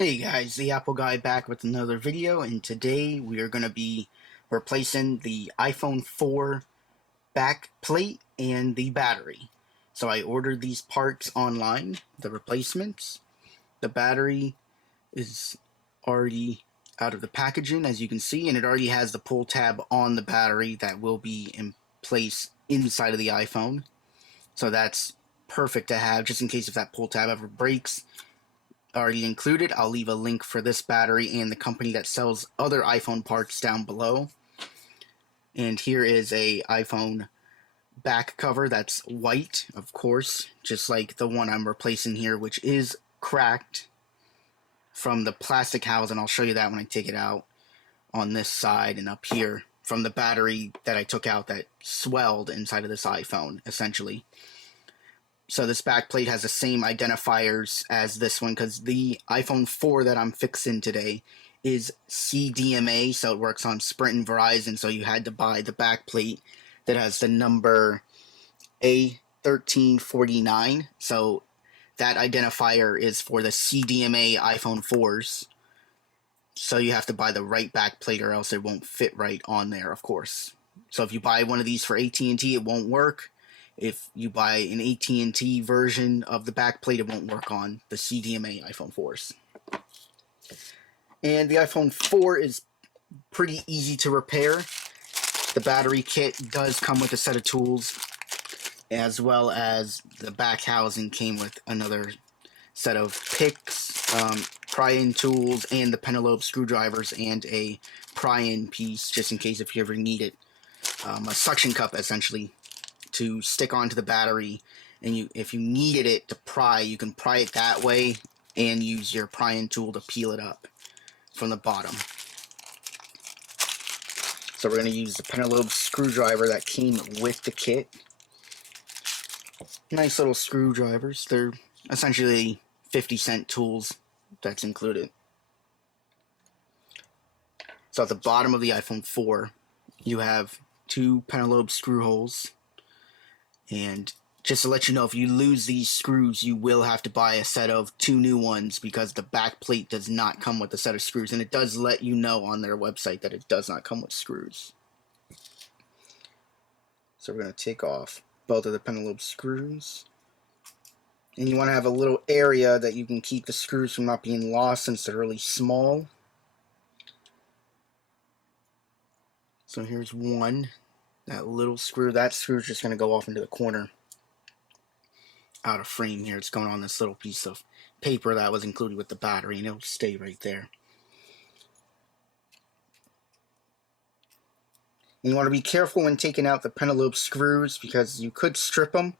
Hey guys, the Apple Guy back with another video, and today we are going to be replacing the iPhone 4 back plate and the battery. So I ordered these parts online, the replacements. The battery is already out of the packaging, as you can see, and it already has the pull tab on the battery that will be in place inside of the iPhone. So that's perfect to have just in case if that pull tab ever breaks. Already included. I'll leave a link for this battery and the company that sells other iPhone parts down below. And here is a iPhone back cover that's white, of course, just like the one I'm replacing here, which is cracked from the plastic housing. I'll show you that when I take it out on this side and up here from the battery that I took out that swelled inside of this iPhone, essentially. So this back plate has the same identifiers as this one because the iPhone 4 that I'm fixing today is CDMA, so it works on Sprint and Verizon, so you had to buy the back plate that has the number A1349. So that identifier is for the CDMA iPhone 4s. So you have to buy the right back plate or else it won't fit right on there, of course. So if you buy one of these for AT&T, it won't work. If you buy an AT&T version of the back plate, it won't work on the CDMA iPhone 4s. And the iPhone 4 is pretty easy to repair. The battery kit does come with a set of tools, as well as the back housing came with another set of picks, pry-in tools, and the Penelope screwdrivers, and a pry-in piece, just in case if you ever need it. A suction cup, essentially, to stick onto the battery, and if you needed it to pry, you can pry it that way and use your pry-in tool to peel it up from the bottom. So we're going to use the Penelope screwdriver that came with the kit. Nice little screwdrivers. They're essentially 50-cent tools that's included. So at the bottom of the iPhone 4, you have two Penelope screw holes. And just to let you know, if you lose these screws, you will have to buy a set of two new ones because the back plate does not come with a set of screws. And it does let you know on their website that it does not come with screws. So we're going to take off both of the Penelope screws. And you want to have a little area that you can keep the screws from not being lost since they're really small. So here's one. That little screw, that screw is just going to go off into the corner out of frame here. It's going on this little piece of paper that was included with the battery, and it'll stay right there. And you want to be careful when taking out the Penelope screws because you could strip them.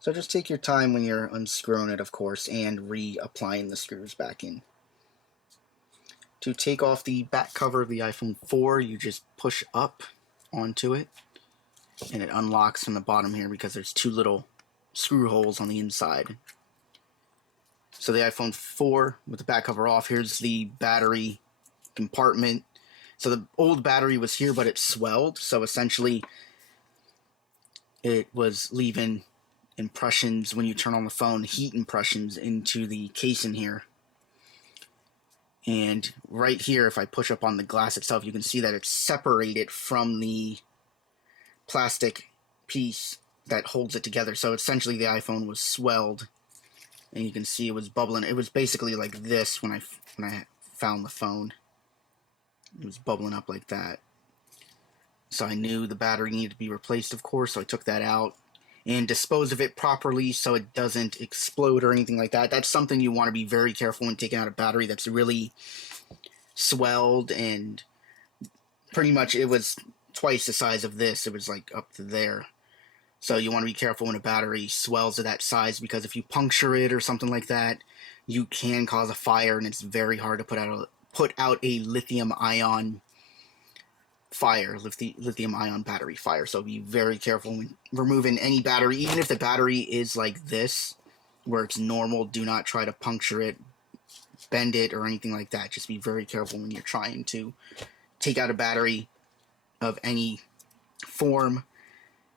So just take your time when you're unscrewing it, of course, and reapplying the screws back in. To take off the back cover of the iPhone 4, you just push up onto it. And it unlocks from the bottom here because there's two little screw holes on the inside. So the iPhone 4 with the back cover off, here's the battery compartment. So the old battery was here, but it swelled. So essentially, it was leaving impressions when you turn on the phone, heat impressions into the casing here. And right here, if I push up on the glass itself, you can see that it's separated from the plastic piece that holds it together. So essentially the iPhone was swelled, and you can see it was bubbling. It was basically like this when I found the phone. It was bubbling up like that. So I knew the battery needed to be replaced, of course, so I took that out and disposed of it properly so it doesn't explode or anything like that. That's something you want to be very careful when taking out a battery that's really swelled, and pretty much it was twice the size of this. It was like up to there. So you want to be careful when a battery swells to that size, because if you puncture it or something like that, you can cause a fire, and it's very hard to put out a lithium ion battery fire. So be very careful when removing any battery, even if the battery is like this where it's normal. Do not try to puncture it, bend it, or anything like that. Just be very careful when you're trying to take out a battery of any form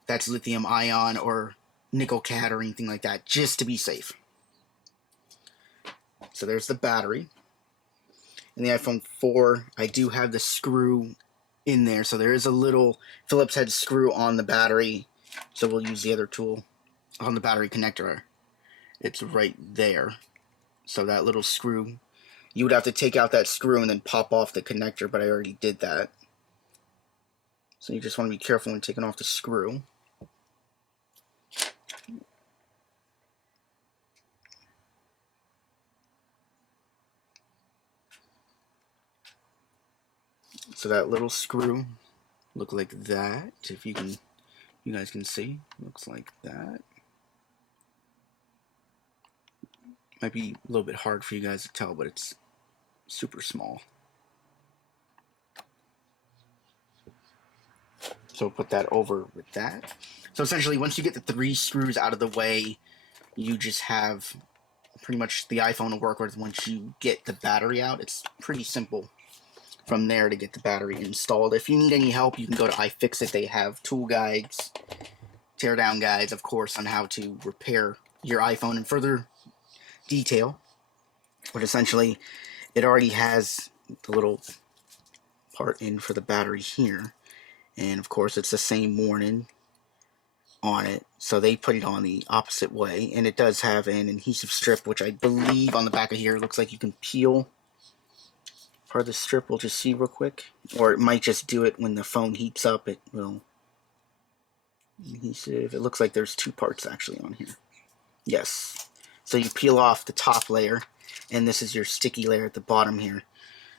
that's lithium ion or nickel cad or anything like that, just to be safe. So there's the battery. in the iPhone 4, I do have the screw in there, so there is a little Phillips head screw on the battery. So we'll use the other tool on the battery connector. It's right there. So that little screw, you would have to take out that screw and then pop off the connector, but I already did that. So you just want to be careful when taking off the screw. So that little screw look like that. If you guys can see, looks like that. Might be a little bit hard for you guys to tell, but it's super small. So put that over with that. So essentially, once you get the 3 screws out of the way, you just have pretty much the iPhone to work with. Once you get the battery out, it's pretty simple from there to get the battery installed. If you need any help, you can go to iFixit. They have tool guides, teardown guides, of course, on how to repair your iPhone in further detail. But essentially, it already has the little part in for the battery here. And of course, it's the same warning on it, so they put it on the opposite way. And it does have an adhesive strip, which I believe on the back of here looks like you can peel part of the strip. We'll just see real quick, or it might just do it when the phone heats up. It will adhesive. It looks like there's 2 parts actually on here. Yes, so you peel off the top layer, and this is your sticky layer at the bottom here.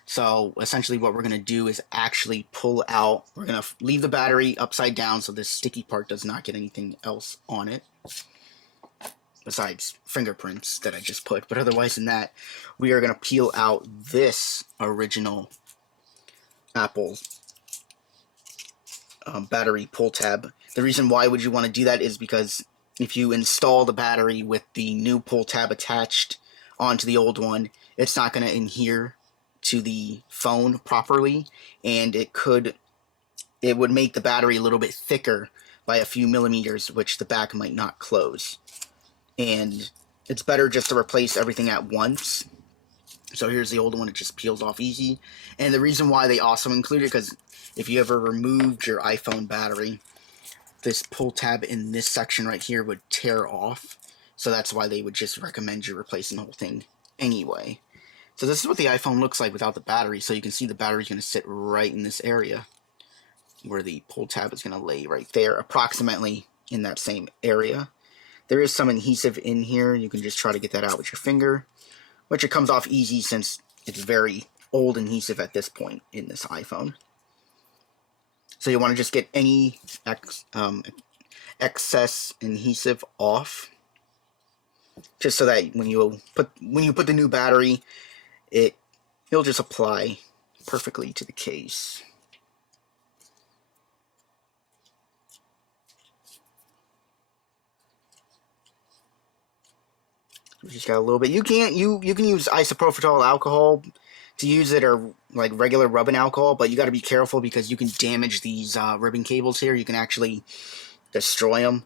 So essentially what we're going to do is actually pull out, we're going to leave the battery upside down so this sticky part does not get anything else on it, besides fingerprints that I just put. But otherwise than that, we are going to peel out this original Apple battery pull tab. The reason why would you want to do that is because if you install the battery with the new pull tab attached onto the old one, it's not going to adhere to the phone properly, and it would make the battery a little bit thicker by a few millimeters, which the back might not close. And it's better just to replace everything at once. So here's the old one, it just peels off easy. And the reason why they also include it, because if you ever removed your iPhone battery, this pull tab in this section right here would tear off. So that's why they would just recommend you replacing the whole thing anyway. So this is what the iPhone looks like without the battery. So you can see the battery is going to sit right in this area where the pull tab is going to lay right there, approximately in that same area. There is some adhesive in here. You can just try to get that out with your finger, which it comes off easy since it's very old adhesive at this point in this iPhone. So you want to just get any excess adhesive off, just so that when you put the new battery, it'll just apply perfectly to the case. We just got a little bit. You can use isopropyl alcohol to use it, or like regular rubbing alcohol, but you got to be careful because you can damage these ribbon cables here. You can actually destroy them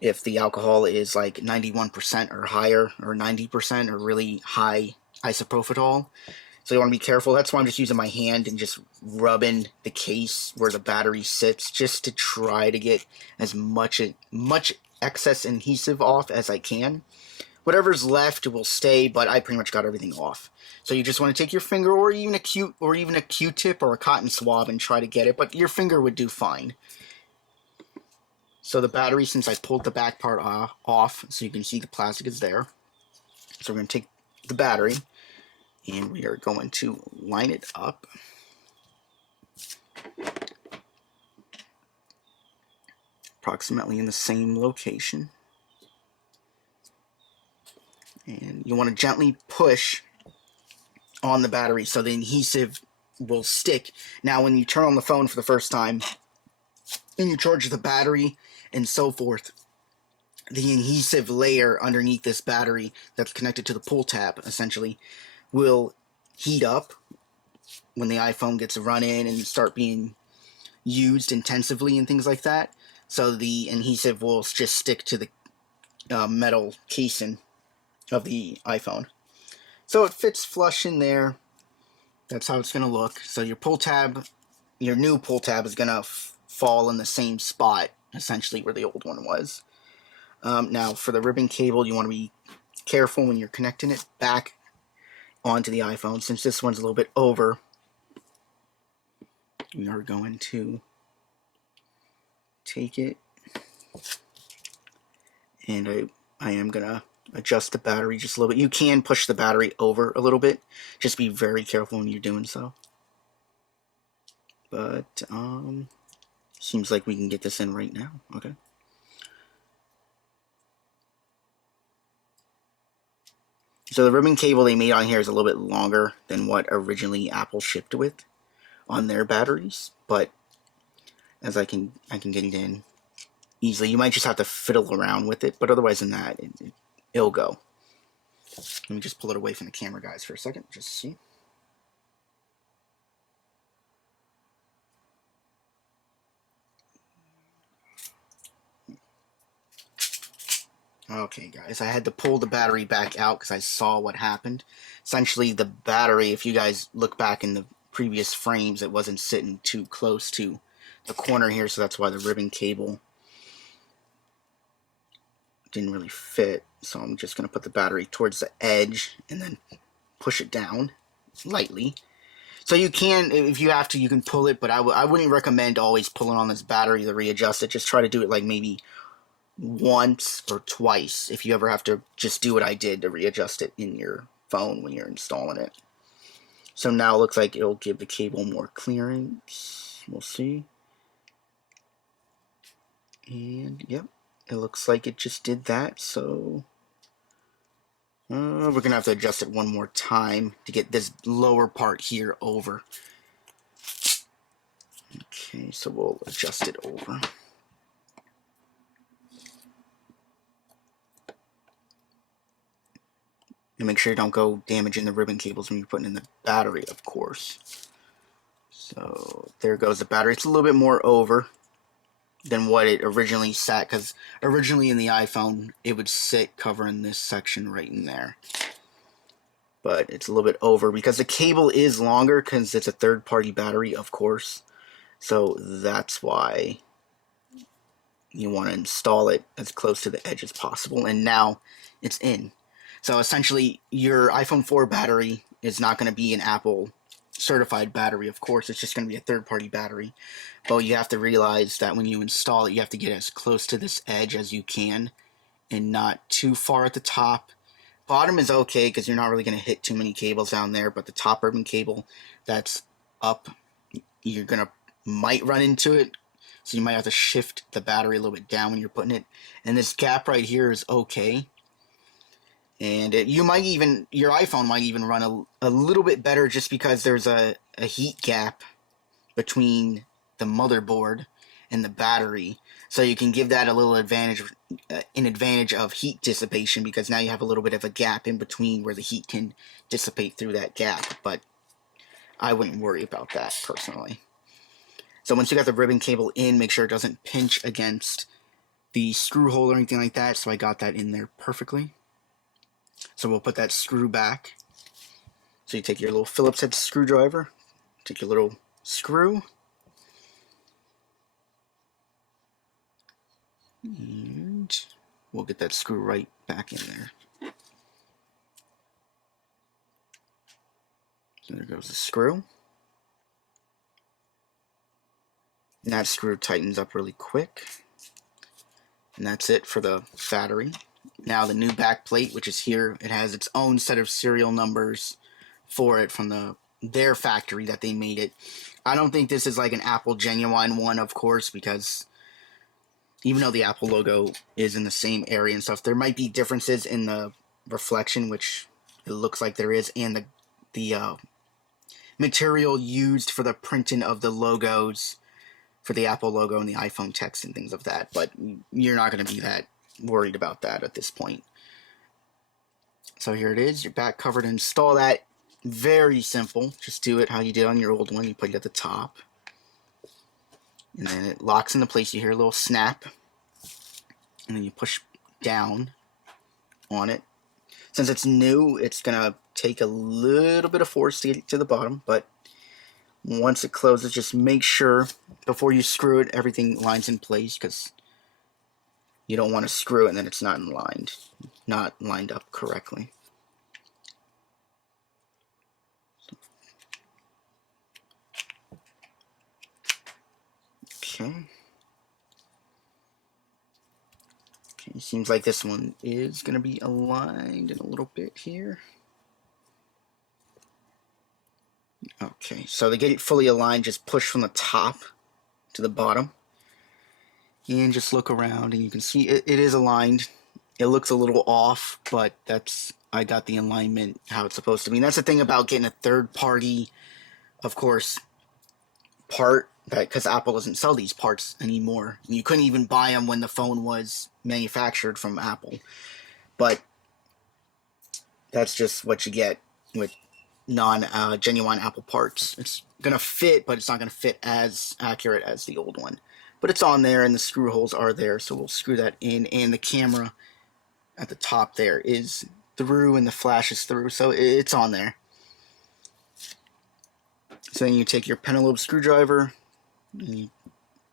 if the alcohol is like 91% or higher, or 90% or really high isopropyl. So you want to be careful. That's why I'm just using my hand and just rubbing the case where the battery sits, just to try to get as much excess adhesive off as I can. Whatever's left will stay, but I pretty much got everything off. So you just want to take your finger, or even a Q-tip or a cotton swab, and try to get it, but your finger would do fine. So the battery, since I pulled the back part off, so you can see the plastic is there. So we're going to take the battery, and we are going to line it up. Approximately in the same location. And you want to gently push on the battery so the adhesive will stick. Now when you turn on the phone for the first time and you charge the battery and so forth, the adhesive layer underneath this battery that's connected to the pull tab essentially will heat up when the iPhone gets run in and start being used intensively and things like that. So the adhesive will just stick to the metal casing of the iPhone. So it fits flush in there. That's how it's going to look. So your pull tab, your new pull tab is going to fall in the same spot, essentially, where the old one was. Now, for the ribbon cable, you want to be careful when you're connecting it back onto the iPhone. Since this one's a little bit over, we are going to take it, and I am going to adjust the battery just a little bit. You can push the battery over a little bit. Just be very careful when you're doing so. But, seems like we can get this in right now. Okay. So the ribbon cable they made on here is a little bit longer than what originally Apple shipped with on their batteries, but as I can get it in easily. You might just have to fiddle around with it, but otherwise than that, it'll go. Let me just pull it away from the camera, guys, for a second, just to see. Okay, guys, I had to pull the battery back out because I saw what happened. Essentially, the battery, if you guys look back in the previous frames, it wasn't sitting too close to the corner here, so that's why the ribbon cable didn't really fit. So I'm just going to put the battery towards the edge and then push it down lightly. So you can, if you have to, you can pull it, but I wouldn't recommend always pulling on this battery to readjust it. Just try to do it like maybe once or twice if you ever have to just do what I did to readjust it in your phone when you're installing it. So now it looks like it'll give the cable more clearance. We'll see. And yep, it looks like it just did that. So we're gonna have to adjust it one more time to get this lower part here over. Okay, so we'll adjust it over. And make sure you don't go damaging the ribbon cables when you're putting in the battery, of course. So there goes the battery. It's a little bit more over than what it originally sat, because originally in the iPhone it would sit covering this section right in there. But it's a little bit over because the cable is longer because it's a third-party battery, of course. So that's why you want to install it as close to the edge as possible. And now it's in. So essentially, your iPhone 4 battery is not going to be an Apple certified battery, of course. It's just going to be a third-party battery. But you have to realize that when you install it, you have to get as close to this edge as you can and not too far at the top. Bottom is okay because you're not really going to hit too many cables down there, but the top ribbon cable that's up, you're going to might run into it. So you might have to shift the battery a little bit down when you're putting it. And this gap right here is okay. And you might even, your iPhone might even run a little bit better just because there's a heat gap between the motherboard and the battery. So you can give that a little advantage, an advantage of heat dissipation, because now you have a little bit of a gap in between where the heat can dissipate through that gap. But I wouldn't worry about that personally. So once you got the ribbon cable in, make sure it doesn't pinch against the screw hole or anything like that. So I got that in there perfectly. So we'll put that screw back. So you take your little Phillips head screwdriver, take your little screw, and we'll get that screw right back in there. So there goes the screw. And that screw tightens up really quick. And that's it for the battery. Now the new back plate, which is here, it has its own set of serial numbers for it from their factory that they made it. I don't think this is like an Apple genuine one, of course, because even though the Apple logo is in the same area and stuff, there might be differences in the reflection, which it looks like there is, and the material used for the printing of the logos for the Apple logo and the iPhone text and things of that. But you're not going to be that worried about that at this point. So here it is, your back cover to install that. Very simple. Just do it how you did on your old one. You put it at the top, and then it locks into place. You hear a little snap, and then you push down on it. Since it's new, it's gonna take a little bit of force to get it to the bottom, but once it closes, just make sure before you screw it, everything lines in place, because you don't want to screw it and then it's not lined up correctly. Okay. Okay, seems like this one is going to be aligned in a little bit here. Okay, so to get it fully aligned, just push from the top to the bottom. And just look around and you can see it is aligned. It looks a little off, but I got the alignment how it's supposed to be. And that's the thing about getting a third party, of course, part, because Apple doesn't sell these parts anymore. And you couldn't even buy them when the phone was manufactured from Apple. But that's just what you get with non-genuine Apple parts. It's going to fit, but it's not going to fit as accurate as the old one. But it's on there, and the screw holes are there, so we'll screw that in. And the camera at the top there is through, and the flash is through, so it's on there. So then you take your pentalobe screwdriver, and you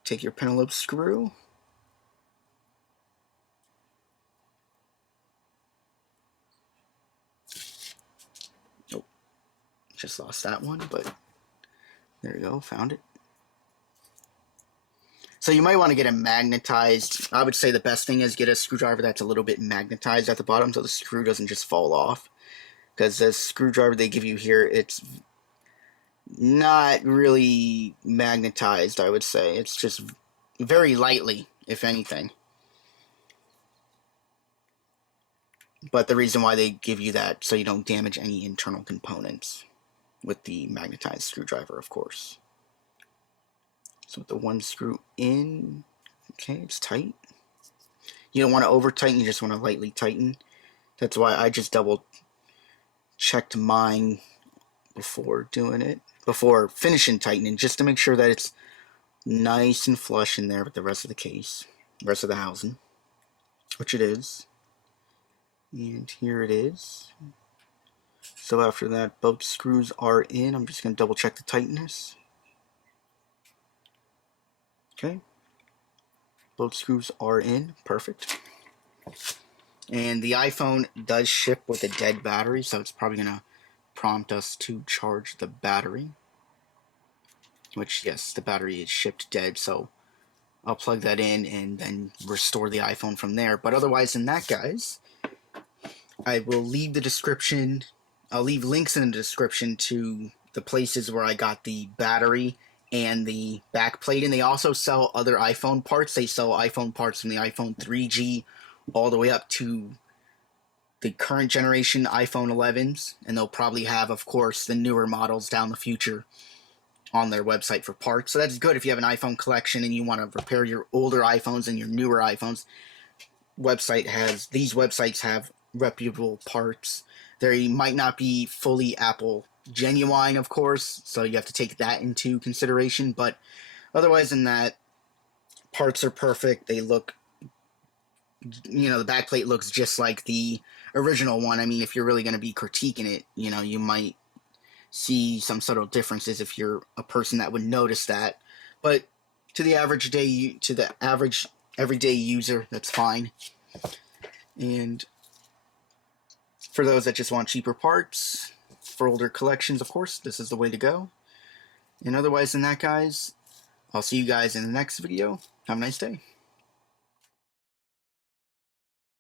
take your pentalobe screw. Oh, just lost that one, but there you go, found it. So you might want to get it magnetized. I would say the best thing is get a screwdriver that's a little bit magnetized at the bottom so the screw doesn't just fall off. Because the screwdriver they give you here, it's not really magnetized, I would say. It's just very lightly, if anything. But the reason why they give you that, so you don't damage any internal components with the magnetized screwdriver, of course. So with the one screw in, okay, it's tight. You don't want to over tighten, you just want to lightly tighten. That's why I just double checked mine before doing it, before finishing tightening, just to make sure that it's nice and flush in there with the rest of the case, the rest of the housing, which it is. And here it is. So after that, both screws are in. I'm just going to double check the tightness. Okay, both screws are in, perfect. And the iPhone does ship with a dead battery, so it's probably going to prompt us to charge the battery. Which, yes, the battery is shipped dead, so I'll plug that in and then restore the iPhone from there. But otherwise than that, guys, I will leave the description, I'll leave links in the description to the places where I got the battery and the back plate, and they also sell other iPhone parts. They sell iPhone parts from the iPhone 3G all the way up to the current generation iPhone 11s, and they'll probably have, of course, the newer models down the future on their website for parts. So that's good if you have an iPhone collection and you want to repair your older iPhones and your newer iPhones. These websites have reputable parts. They might not be fully Apple genuine, of course, so you have to take that into consideration, but otherwise than that, parts are perfect. They look, the backplate looks just like the original one. I mean, if you're really going to be critiquing it, you might see some subtle differences if you're a person that would notice that, but to the average everyday user, that's fine. And for those that just want cheaper parts for older collections, of course, this is the way to go. And otherwise than that, guys, I'll see you guys in the next video. Have a nice day.